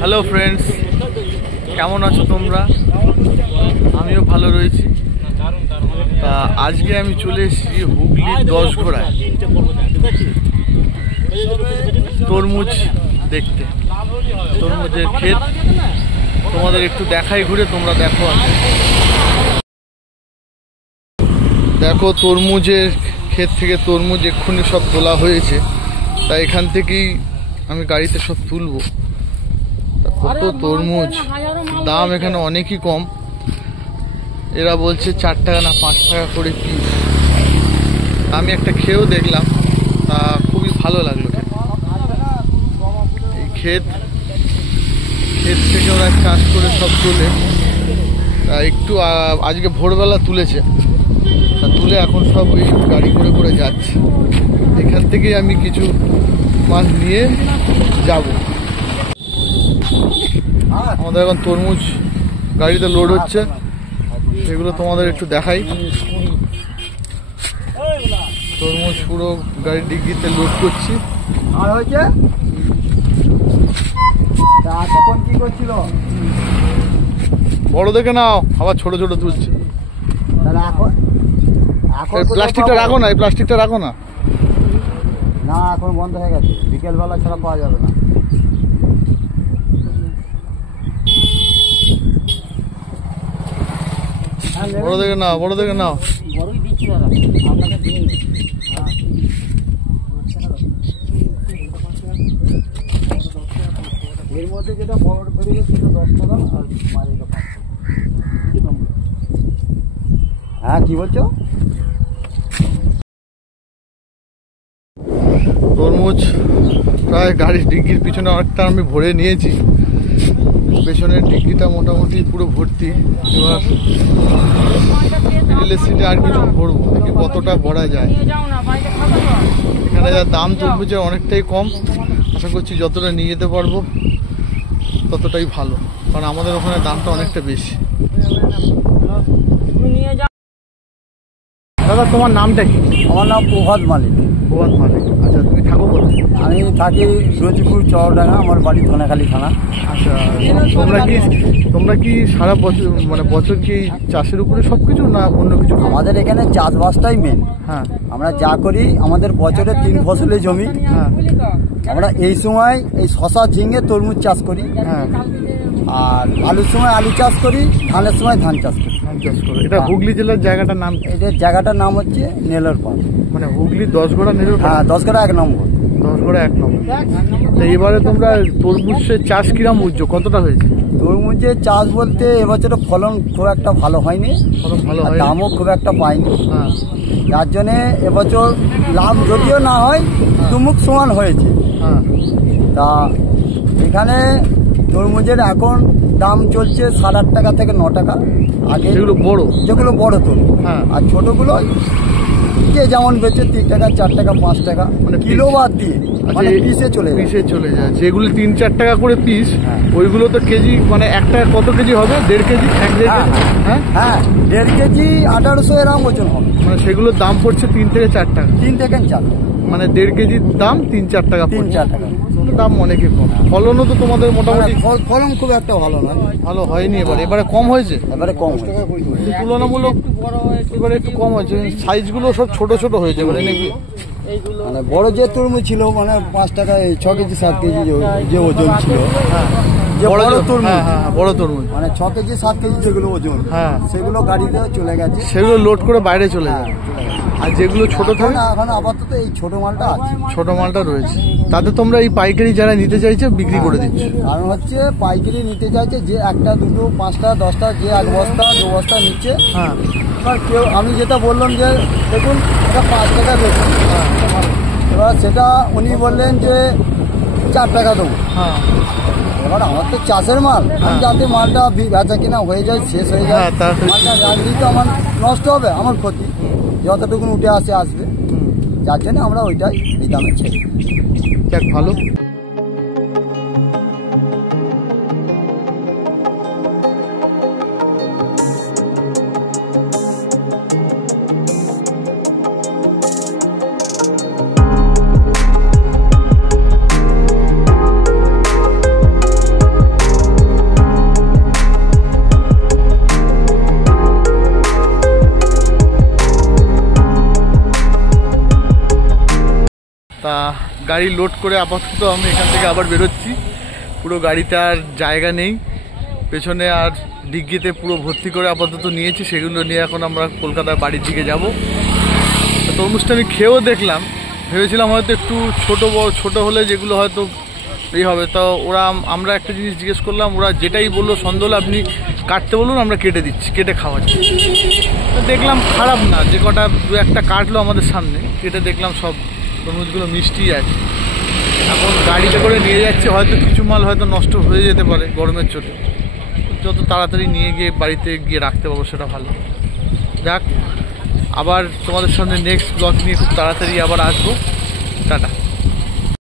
Hello friends, কেমন আছো তোমরা? আমিও ভালো রয়েছি। তা আজকে আমি চলে এসেছি হুগলির 10 ঘোড়ায় তরমুজ দেখতে। তরমুজের ক্ষেত তোমাদের একটু দেখাই ঘুরে, তোমরা দেখো। দেখো তরমুজের ক্ষেত থেকে তরমুজ এক্ষুনি সব তোলা হয়েছে, তাই এখান থেকেই আমি গাড়িতে সব তুলবো। কত তরমুজ, দাম এখানে অনেকই কম। এরা বলছে 4 টাকা না 5 টাকা করে পিস। আমি একটা খেয়েও দেখলাম, তা খুবই ভালো লাগলো খেতে। এই ক্ষেত থেকে ওরা চাষ করে সব তোলে। একটু আজকে ভোরবেলা তুলেছে, তা তুলে এখন সব ওই গাড়ি করে করে যাচ্ছে। এখান থেকেই আমি কিছু মাছ নিয়ে যাব। আমাদের এখন তরমুজ গাড়িতে লোড হচ্ছে, সেগুলো তোমাদের একটু দেখাই। তরমুজ পুরো গাড়ির ডিগ্গিতে লোড করছি। আর হয়েছে কি করছিল? বড় দেখে নাও, আবার ছোট ছোট তুলছে। প্লাস্টিকটা রাখো না, এই প্লাস্টিকটা রাখো না। না, এখন বন্ধ হয়ে গেছে, বিকেলবেলা ছাড়া পাওয়া যাবে না। বড় দেখে নাও, বড় দেখে নাও। বড়ই দিচ্ছি দাদা, আপনাকে দিন। এর মধ্যে যেটা বড় বেরিয়ে ছিল 10 টাকা, আর মাঝে 5 টাকা। হ্যাঁ, কি বলছো? তরমুজ প্রায় গাড়ির ডিগ্গির পিছনে অনেকটা আমি ভরে নিয়েছি। পেছনের ডিগ্গিটা মোটামুটি পুরো ভর্তি। এবার মিডিলের সিটে আর কিছু ভরবো, দেখি কতটা ভরা যায়। এখানে যা দাম তরমুজের অনেকটাই কম। আশা করছি যতটা নিয়ে যেতে পারবো ততটাই ভালো, কারণ আমাদের ওখানে দামটা অনেকটা বেশি। দাদা, তোমার নামটা কি? আমার নাম প্রভাত মালিক। প্রভাত মালিক, আচ্ছা। তুমি থাকো কোথায়? আমি থাকি রতিপুর চরডাঙ্গা, আমার বাড়ি ধনেখালি থানা। আচ্ছা, তোমরা কি সারা বছর মানে বছর কি চাষের উপরে সবকিছু না অন্য কিছু? আমাদের এখানে চাষবাসটাই মেন। হ্যাঁ, আমরা যা করি, আমাদের বছরে 3 ফসলের জমি। হ্যাঁ, আমরা এই সময় এই শশা, ঝিঙে, তরমুজ চাষ করি। হ্যাঁ। আর আলুর সময় আলু চাষ করি, ধানের সময় ধান চাষ করি। ধান চাষ করো। এটা হুগলি জেলার জায়গাটার নাম? এদের জায়গাটার নাম হচ্ছে নেলোর পাড়। মানে হুগলি 10 ঘোড়া নেলোর? হ্যাঁ, 10 ঘোড়া 1 নম্বর। 10 ঘোড়া 1 নম্বর। তো এবারে তোমরা তরমুজের চাষ কিরাম বুঝছো, কতটা হয়েছে? তরমুজের চাষ বলতে এবছর ফলন খুব একটা ভালো হয়নি, ফলন ভালো হয়, দামও খুব একটা পাইনি। হ্যাঁ। যার জন্যে এবছর লাভ যদিও না হয়, দুমুখ সমান হয়েছে। হ্যাঁ। তা এখানে তরমুজের এখন দাম চলছে 8.5 টাকা থেকে 9 টাকা। আগে যেগুলো বড় তরমুজ, হ্যাঁ। আর ছোটগুলো যে যেমন বেচে 3 টাকা, 4 টাকা, 5 টাকা, মানে কিলো বাদ দিয়ে, মানে পিসে চলে যায়। যেগুলো 3-4 টাকা করে পিস, হ্যাঁ। ওইগুলো তো কেজি, মানে একটা কত কেজি হবে? 1.5 কেজি, 1 কেজি? হ্যাঁ, 1.5 কেজি 1800 এরকম ওজন হবে। মানে সেগুলোর দাম পড়ছে 3 থেকে 4 টাকা। 3 থেকে 4, মানে 1.5 কেজির দাম 3-4 টাকা। 3-4 টাকা দাম অনেকই কম। ফলনও তো তোমাদের মোটামুটি ফলন খুব একটা ভালো নয়, ভালো হয়নি। এবারে কম হয়েছে, এবারে কম হয়েছে। তুলনামূলক এবারে একটু কম হয়েছে। সাইজগুলো সব ছোট ছোট হয়েছে এবারে নাকি? মানে বড় যে তরমুজ ছিল, মানে 5 টাকা 6 কেজি 7 কেজি যে ওজন ছিল, যে বড় তরমুজ, বড় তরমুজ মানে 6 কেজি 7 কেজি যেগুলো ওজন, হ্যাঁ, সেগুলো গাড়িতে চলে গেছে, সেগুলো লোড করে বাইরে চলে যায়। আর যেগুলো ছোট থাকে, এখন আপাতত এই ছোট মালটা আছে, ছোট মালটা রয়েছে। তাতে তোমরা এই পাইকারি যারা নিতে চাইছে বিক্রি করে দিচ্ছ? কারণ হচ্ছে পাইকারি নিতে চাইছে, যে 1টা 2টো 5টা 10টা, যে 1 বস্তা 2 বস্তা নিচ্ছে। হ্যাঁ। এবার কেউ, আমি যেটা বললাম যে দেখুন এটা 5 টাকা বেশি, এবার সেটা উনি বললেন যে 4 টাকা দেবো। হ্যাঁ। এবার আমার তো চাষের মাল, আমি যাতে মালটা বেচা কিনা হয়ে যায়, শেষ হয়ে যায়, মালটা রাখলেই তো আমার নষ্ট হবে, আমার ক্ষতি। যতটুকু উঠে আসবে, যার জন্য আমরা ওইটাই এই দামে ছেড়ে। দেখ, ভালো। গাড়ি লোড করে আপাতত আমি এখান থেকে আবার বেরোচ্ছি। পুরো গাড়িতে আর জায়গা নেই, পেছনে আর ডিগ্গিতে পুরো ভর্তি করে আপাতত নিয়েছি। সেগুলো নিয়ে এখন আমরা কলকাতার বাড়ির দিকে যাব। তরমুজটা আমি খেয়েও দেখলাম, ভেবেছিলাম হয়তো একটু ছোটো হলে যেগুলো হয়তো এই হবে। তো আমরা একটা জিনিস জিজ্ঞেস করলাম, ওরা যেটাই বললো সন্দেহ হলে আপনি কাটতে বলুন, আমরা কেটে দিচ্ছি, কেটে খাওয়াচ্ছি। তো দেখলাম খারাপ না, যে কটা দু একটা কাটলো আমাদের সামনে, কেটে দেখলাম সব তরমুজগুলো মিষ্টি আছে। এখন গাড়িতে করে নিয়ে যাচ্ছে, হয়তো কিছু মাল হয়তো নষ্ট হয়ে যেতে পারে গরমের চোটে। যত তাড়াতাড়ি নিয়ে গিয়ে বাড়িতে গিয়ে রাখতে পারবো সেটা ভালো। যাক, আবার তোমাদের সামনে নেক্সট ব্লগ নিয়ে খুব তাড়াতাড়ি আবার আসবো। টাটা।